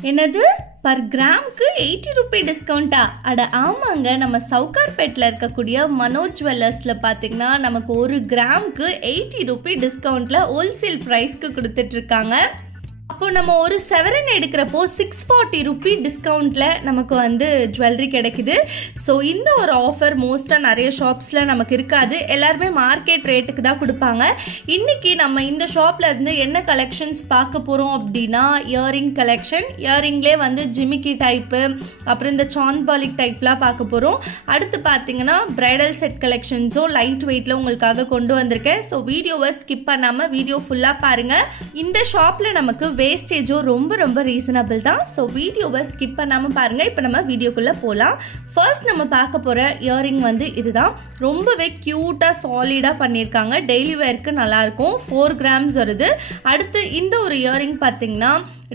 என்னது பர் கிராமுக்கு 80 ரூபி டிஸ்கவுண்டா? அட ஆமாங்க, நம்ம சவுகார்பேட்டில் இருக்கக்கூடிய மனோஜ் ஜுவல்லர்ஸில் பார்த்தீங்கன்னா நமக்கு ஒரு கிராமுக்கு 80 ரூபி டிஸ்கவுண்ட்டில் ஹோல்சேல் ப்ரைஸ்க்கு கொடுத்துட்ருக்காங்க. அப்போ நம்ம ஒரு செவரன் எடுக்கிறப்போ 640 ரூபி டிஸ்கவுண்ட்டில் நமக்கு வந்து ஜுவல்லரி கிடைக்குது. ஸோ இந்த ஒரு ஆஃபர் மோஸ்ட்டாக நிறைய ஷாப்ஸில் நமக்கு இருக்காது, எல்லாருமே மார்க்கெட் ரேட்டுக்கு தான் கொடுப்பாங்க. இன்றைக்கி நம்ம இந்த ஷாப்பில் இருந்து என்ன கலெக்ஷன்ஸ் பார்க்க போகிறோம் அப்படின்னா இயரிங் கலெக்ஷன். இயரிங்லேயே வந்து ஜிமிக்கி டைப்பு, அப்புறம் இந்த சான்பாலிக் டைப்லாம் பார்க்க போகிறோம். அடுத்து பார்த்தீங்கன்னா பிரைடல் செட் கலெக்ஷன்ஸும் லைட் வெயிட்டில் உங்களுக்காக கொண்டு வந்திருக்கேன். ஸோ வீடியோவை ஸ்கிப் பண்ணாமல் வீடியோ ஃபுல்லாக பாருங்கள். இந்த ஷாப்பில் நமக்கு வேஸ்டேஜோ ரொம்ப ரொம்ப ரீசனபிள் தான். ஸோ வீடியோவை ஸ்கிப் பண்ணாமல் பாருங்கள். இப்போ நம்ம வீடியோக்குள்ளே போகலாம். ஃபர்ஸ்ட் நம்ம பார்க்க போகிற இயரிங் வந்து இதுதான். ரொம்பவே க்யூட்டாக சாலிடாக பண்ணியிருக்காங்க. டெய்லி வேருக்கு நல்லாயிருக்கும். 4 கிராம்ஸ் வருது. அடுத்து இந்த ஒரு இயரிங் பார்த்தீங்கன்னா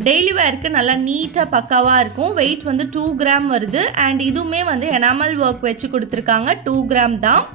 டெய்லி வேருக்கு நல்லா நீட்டாக பக்காவாக இருக்கும். வெயிட் வந்து 2 கிராம் வருது. அண்ட் இதுவுமே வந்து எனாமல் ஒர்க் வச்சு கொடுத்துருக்காங்க. 2 கிராம் தான்.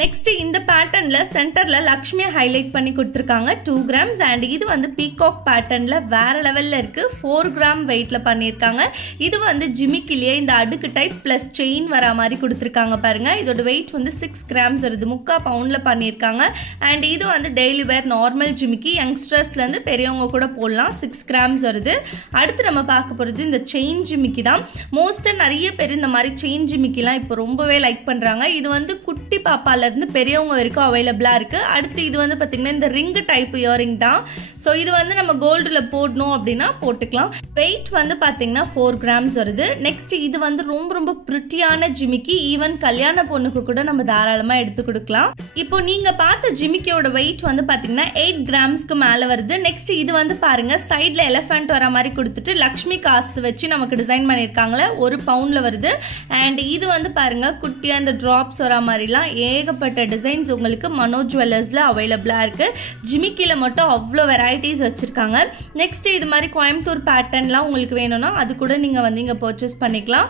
நெக்ஸ்ட் இந்த பேட்டர்ன்ல சென்டர்ல லக்ஷ்மியை ஹைலைட் பண்ணி கொடுத்துருக்காங்க. 2 கிராம்ஸ். அண்ட் இது வந்து பீகாக் பேட்டர்ன்ல வேற லெவல்ல இருக்கு. 4 கிராம் வெயிட்ல பண்ணியிருக்காங்க. இது வந்து ஜிமிக்கிலேயே இந்த அடுக்கு டைப் பிளஸ் செயின் வர மாதிரி கொடுத்துருக்காங்க பாருங்க. இதோட வெயிட் வந்து 6 கிராம்ஸ் வருது. 3/4 பவுண்ட்ல பண்ணியிருக்காங்க. அண்ட் இது வந்து டெய்லி வேர் நார்மல் ஜிமிக்கி, யங்ஸ்டர்ஸ்ல இருந்து பெரியவங்க கூட போடலாம். 6 கிராம்ஸ் வருது. அடுத்து நம்ம பார்க்க போறது இந்த செயின் ஜிமிக்கி தான். மோஸ்டா நிறைய பேர் இந்த மாதிரி செயின் ஜிமிக்கிலாம் இப்போ ரொம்பவே லைக் பண்றாங்க. இது வந்து குட்டி பாப்பால இருந்து பெரியவங்க வரைக்கும் அவைலபிளா இருக்கு. அடுத்து இது வந்து பாத்தீங்கன்னா இந்த ரிங் டைப் இயரிங் தான். ஸோ இது வந்து நம்ம கோல்டுல போடணும் அப்படின்னா போட்டுக்கலாம். வெயிட் வந்து பாத்தீங்கன்னா 4 கிராம்ஸ் வருது. நெக்ஸ்ட் இது வந்து ரொம்ப ரொம்ப பிரிட்டியான ஜிமிக்கி. ஈவன் கல்யாண பொண்ணுக்கு கூட நம்ம தாராளமா எடுத்து கொடுக்கலாம். இப்போ நீங்க பார்த்த ஜிமிக்கியோட வெயிட் வந்து பாத்தீங்கன்னா 8 கிராம்ஸ்க்கு மேல வருது. நெக்ஸ்ட் இது வந்து பாருங்க சைட்ல எலிஃபென்ட் வர மாதிரி கொடுத்துட்டு லக்ஷ்மி காசு வச்சு நமக்கு டிசைன் பண்ணிருக்காங்களே, 1 பவுண்ட்ல வருது. அண்ட் இது வந்து பாருங்க குட்டியா இந்த டிராப்ஸ் வர மாதிரிலாம் ஏகப்பட்ட டிசைன்ஸ் உங்களுக்கு மனோஜ் ஜுவல்லர்ஸ்ல அவைலபிளா இருக்கு. ஜிமிக்கில மட்டும் அவ்வளோ வெரைட்டிஸ் வச்சிருக்காங்க. நெக்ஸ்ட் இது மாதிரி கோயம்புத்தூர் பேட்டர்ன்லாம் உங்களுக்கு வேணும்னா அது கூட நீங்க வந்து இங்க பர்ச்சேஸ் பண்ணிக்கலாம்.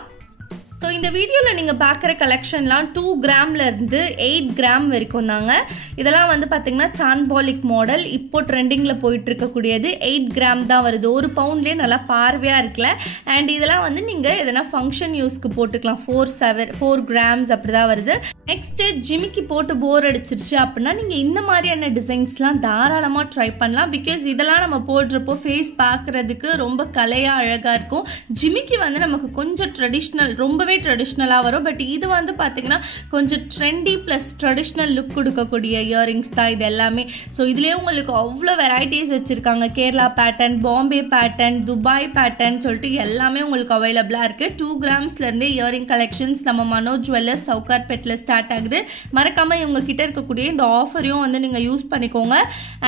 ஸோ இந்த வீடியோவில் நீங்கள் பார்க்குற கலெக்ஷன்லாம் 2 கிராம்லேருந்து 8 கிராம் வரைக்கும் தாங்க. இதெல்லாம் வந்து பார்த்தீங்கன்னா சான்பாலிக் மாடல் இப்போ ட்ரெண்டிங்கில் போயிட்டு இருக்கக்கூடியது. 8 கிராம் தான் வருது. 1 பவுண்ட்லேயே நல்லா பார்வையாக இருக்குல்ல. அண்ட் இதெல்லாம் வந்து நீங்கள் எதனா ஃபங்க்ஷன் யூஸ்க்கு போட்டுக்கலாம். 4 கிராம்ஸ் அப்படி தான் வருது. நெக்ஸ்ட்டு ஜிமிக்கி போட்டு போர் அடிச்சிருச்சு அப்படின்னா நீங்கள் இந்த மாதிரியான டிசைன்ஸ்லாம் தாராளமாக ட்ரை பண்ணலாம். பிகாஸ் இதெல்லாம் நம்ம போடுறப்போ ஃபேஸ் பார்க்குறதுக்கு ரொம்ப கலையாக அழகாக இருக்கும். ஜிமிக்கி வந்து நமக்கு கொஞ்சம் ட்ரெடிஷ்னல், ரொம்பவே ட்ரெடிஷ்னலாக வரும். பட் இது வந்து பார்த்தீங்கன்னா கொஞ்சம் ட்ரெண்டி ப்ளஸ் ட்ரெடிஷ்னல் லுக் கொடுக்கக்கூடிய இயரிங்ஸ் தான் இது எல்லாமே. ஸோ இதுலேயே உங்களுக்கு அவ்வளோ வெரைட்டிஸ் வச்சுருக்காங்க. Kerala pattern, Bombay pattern, Dubai pattern சொல்லிட்டு எல்லாமே உங்களுக்கு அவைலபிளாக இருக்குது. 2 கிராம்ஸ்லேருந்தே இயரிங் கலெக்ஷன்ஸ் நம்ம மனோஜ் ஜுவல்லர்ஸ் சவுகார்பேட்டில் ஸ்டார்ட் ஆகுது. மறக்காமல் இவங்க கிட்ட இருக்கக்கூடிய இந்த ஆஃபரையும் வந்து நீங்கள் யூஸ் பண்ணிக்கோங்க.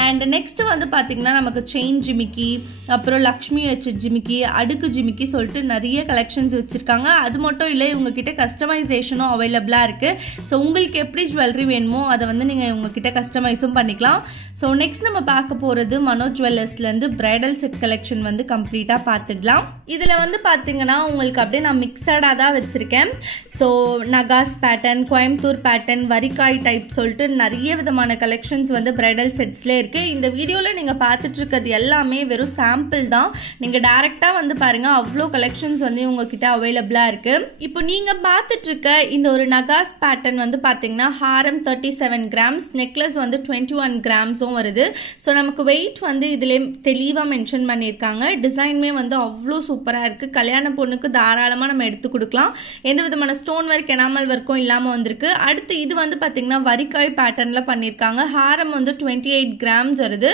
அண்ட் நெக்ஸ்ட் வந்து பார்த்தீங்கன்னா நமக்கு செயின் ஜிமிக்கி, அப்புறம் லக்ஷ்மி வச்ச ஜிமிக்கி, அடுக்கு ஜிமிக்கி சொல்லிட்டு நிறைய கலெக்ஷன்ஸ் வச்சுருக்காங்க. அது மட்டும் இல்லை இவங்க கிட்ட கஸ்டமைசேஷனும் அவைலபிளாக இருக்குது. ஸோ உங்களுக்கு எப்படி ஜுவல்லரி வேணுமோ அதை வந்து நீங்கள் இவங்க கிட்ட கஸ்டமைஸும் பண்ணிக்கலாம். ஸோ நெக்ஸ்ட் நம்ம பார்க்க போகிறது மனோஜ் ஜுவல்லர்ஸ்லேருந்து பிரைடல் செட் கலெக்ஷன் வந்து கம்ப்ளீட்டாக பார்த்துடலாம். இதில் வந்து பார்த்தீங்கன்னா உங்களுக்கு அப்படியே நான் மிக்சடாக தான் வச்சுருக்கேன். ஸோ நகாஸ் பேட்டர்ன், கோயம்புத்தூர் பேட்டர்ன், வரிக்காய் டைப் சொல்லிட்டு நிறைய விதமான கலெக்ஷன்ஸ் வந்து பிரைடல் செட்ஸ்லேயே இருக்குது. இந்த வீடியோவில் நீங்கள் பார்த்துட்டு இருக்கிறது எல்லாமே வெறும் சாம்பிள் தான். நீங்கள் டேரெக்டாக வந்து பாருங்கள், அவ்வளோ கலெக்ஷன்ஸ் வந்து இவங்ககிட்ட அவைலபிளாக இருக்குது. இப்போ நீங்கள் பார்த்துட்டு இருக்க இந்த ஒரு நகாஸ் பேட்டர்ன் வந்து பார்த்தீங்கன்னா ஹாரம் 37 கிராம்ஸ், நெக்லஸ் வந்து 21 கிராம்ஸும் வருது. ஸோ நமக்கு வெயிட் வந்து இதிலே தெளிவாக மென்ஷன் பண்ணியிருக்காங்க. டிசைனுமே வந்து அவ்வளோ சூப்பராக இருக்குது. கல்யாண பொண்ணுக்கு தாராளமாக நம்ம எடுத்து கொடுக்கலாம். எந்த விதமான ஸ்டோன் ஒர்க், எனாமல் ஒர்க்கும் இல்லாமல் வந்திருக்கு. அடுத்து இது வந்து பார்த்தீங்கன்னா வரிக்காய் பேட்டர்னில் பண்ணியிருக்காங்க. ஹாரம் வந்து 28 கிராம்ஸ் வருது.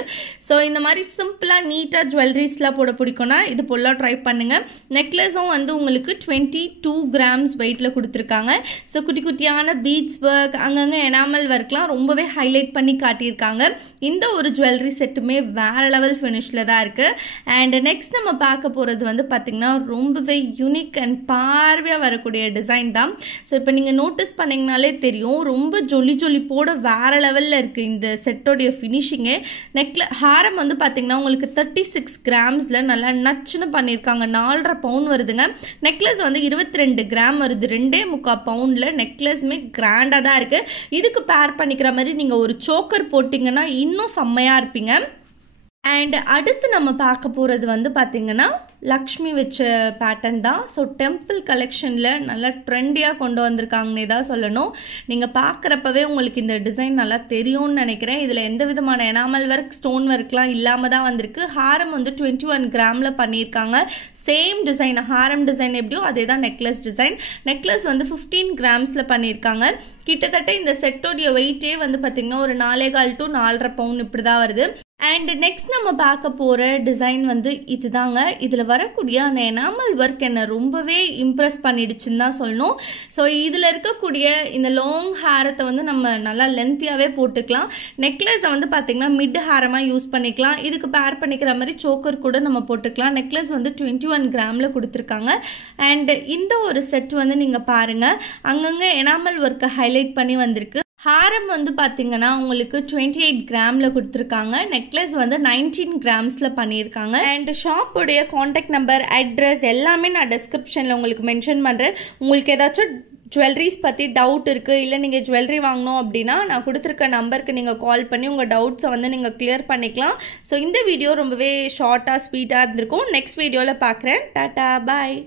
ஸோ இந்த மாதிரி சிம்பிளாக நீட்டாக ஜுவல்லரிஸ்லாம் போட பிடிக்கும்னா இது போலாம் ட்ரை பண்ணுங்கள். நெக்லஸும் வந்து உங்களுக்கு 22 கிராம்ஸ் வெயிட்டில் கொடுத்துருக்காங்க. ஸோ குட்டி குட்டியான பீட்ஸ் ஒர்க், அங்கங்கே எனாமல் ஒர்க்லாம் ரொம்பவே ஹைலைட் பண்ணி காட்டியிருக்காங்க. இந்த ஒரு ஜுவல்லரி செட்டுமே வேற லெவல் ஃபினிஷில் தான் இருக்குது. அண்ட் நெக்ஸ்ட் நம்ம பார்க்க போகிறது வந்து பார்த்திங்கன்னா ரொம்பவே யூனிக் அண்ட் பார்வையாக வரக்கூடிய டிசைன் தான். ஸோ இப்போ நீங்கள் நோட்டீஸ் பண்ணிங்கனாலே தெரியும், ரொம்ப ஜொலி ஜொலி போட வேற லெவலில் இருக்குது இந்த செட்டோடைய ஃபினிஷிங்கு. ஹாரம் வந்து பார்த்திங்கன்னா உங்களுக்கு 36 கிராம்ஸில் நல்லா நச்சுன்னு பண்ணியிருக்காங்க. 4.5 பவுண்ட் வருதுங்க. நெக்லஸ் வந்து 22 கிராம் வருது. 2.25 பவுண்டில் நெக்லஸுமே கிராண்டாக தான் இருக்குது. இதுக்கு பேர் பண்ணிக்கிற மாதிரி நீங்கள் ஒரு சோக்கர் போட்டிங்கன்னா இன்னும் செம்மையாக இருப்பீங்க. அண்ட் அடுத்து நம்ம பார்க்க போகிறது வந்து பார்த்திங்கன்னா லக்ஷ்மி வச்ச பேட்டர்ன் தான். ஸோ டெம்பிள் கலெக்ஷனில் நல்லா ட்ரெண்டியாக கொண்டு வந்திருக்காங்கன்னே தான் சொல்லணும். நீங்கள் பார்க்குறப்பவே உங்களுக்கு இந்த டிசைன் நல்லா தெரியும்னு நினைக்கிறேன். இதில் எந்த விதமான எனாமல் ஒர்க் ஸ்டோன் ஒர்க்லாம் இல்லாமல் தான் வந்திருக்கு. ஹாரம் வந்து 21 கிராமில் பண்ணியிருக்காங்க. சேம் டிசைன், ஹாரம் டிசைன் எப்படியோ அதே தான் நெக்லஸ் டிசைன். நெக்லஸ் வந்து 15 கிராம்ஸில் பண்ணியிருக்காங்க. கிட்டத்தட்ட இந்த செட்டோடைய வெயிட்டே வந்து பார்த்திங்கன்னா ஒரு 4.25 to 4.5 பவுன் இப்படி தான் வருது. அண்ட் நெக்ஸ்ட் நம்ம பார்க்க போகிற டிசைன் வந்து இதுதாங்க. இதில் வரக்கூடிய அந்த எனாமல் ஒர்க் என்னை ரொம்பவே இம்ப்ரெஸ் பண்ணிடுச்சுன்னு தான் சொல்லணும். ஸோ இதில் இருக்கக்கூடிய இந்த லாங் ஹேரத்தை வந்து நம்ம நல்லா லென்த்தியாகவே போட்டுக்கலாம். நெக்லஸை வந்து பார்த்திங்கன்னா மிட் ஹேரமாக யூஸ் பண்ணிக்கலாம். இதுக்கு பேர் பண்ணிக்கிற மாதிரி சோக்கர் கூட நம்ம போட்டுக்கலாம். நெக்லஸ் வந்து 21 கிராமில் கொடுத்துருக்காங்க. அண்ட் இந்த ஒரு செட் வந்து நீங்கள் பாருங்கள், அங்கங்கே எனாமல் ஒர்க்கை ஹைலைட் பண்ணி வந்திருக்கு. ஹாரம் வந்து பார்த்திங்கன்னா உங்களுக்கு 28 கிராமில் கொடுத்துருக்காங்க. நெக்லஸ் வந்து 19 கிராம்ஸில் பண்ணியிருக்காங்க. அண்ட் ஷாப்புடைய காண்டாக்ட் நம்பர், அட்ரஸ் எல்லாமே நான் டிஸ்கிரிப்ஷனில் உங்களுக்கு மென்ஷன் பண்ணுறேன். உங்களுக்கு ஏதாச்சும் ஜுவல்லரிஸ் பற்றி டவுட் இருக்குது, இல்லை நீங்கள் ஜுவல்லரி வாங்கணும் அப்படின்னா நான் கொடுத்துருக்க நம்பருக்கு நீங்கள் கால் பண்ணி உங்கள் டவுட்ஸை வந்து நீங்கள் கிளியர் பண்ணிக்கலாம். ஸோ இந்த வீடியோ ரொம்பவே ஷார்ட்டாக ஸ்வீட்டாக இருந்திருக்கும். நெக்ஸ்ட் வீடியோவில் பார்க்குறேன். டாட்டா, பாய்.